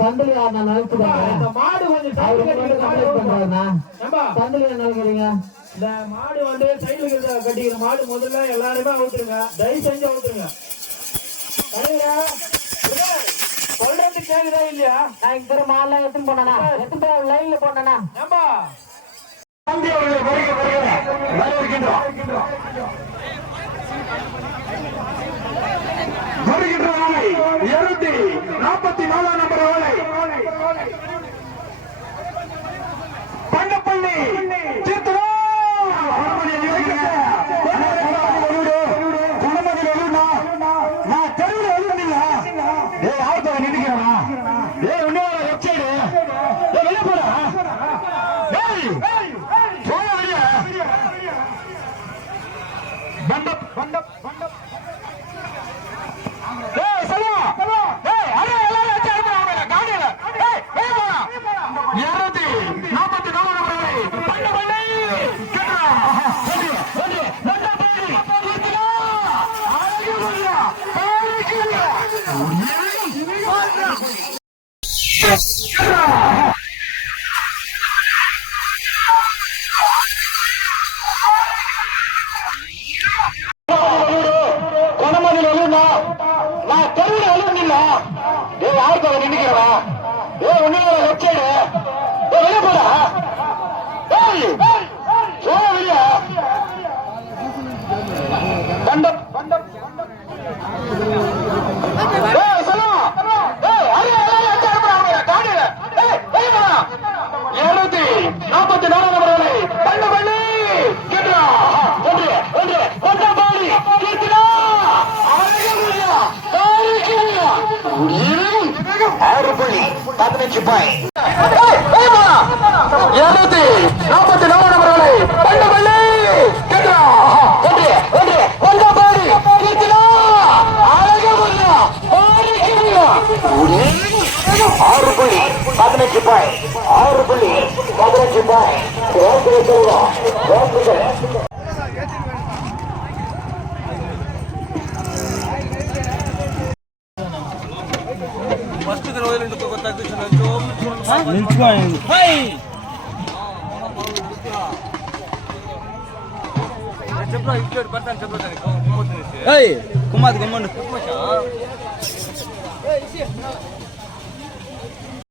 பந்தலி இந்த மாடு கொஞ்சம் பந்தலி நினைக்கிறீங்க இந்த மாடு வந்து சைடுல கட்டிக்கிற மாடு முதல்ல எல்லாருமே அவுத்துருங்க தயவு செஞ்சு அவுத்துருங்க சொல்றது கேக்குதா இல்லையா நான் இங்க மாலை எடுத்துன்னு போனா எடுத்துட்டு லைன்ல போனா ஏம்பா வருகின்ற ஆலை 244 நம்பர் ஆலை பண்டப்பள்ளி சித்ரா நான் தெருவில் எழுதுனீங்க ஆயத்தை நினைக்கிறேன் இன்னொரு வெப்சைடு வெளியே போற பண்டப் பண்டப் பண்டப் కుమార్ గమ్మను